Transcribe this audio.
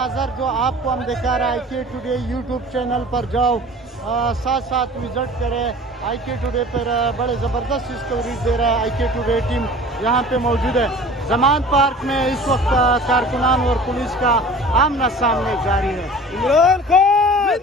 मनाजर जो आपको हम दिखा रहे हैं IK टुडे यूट्यूब चैनल पर जाओ, साथ साथ विजिट करें। IK टुडे पर बड़े ज़बरदस्त कवरेज दे रहा है IK टुडे टीम यहाँ पे मौजूद है। जमान पार्क में इस वक्त कारकुनान और पुलिस का आमना सामने जारी है। इमरान खान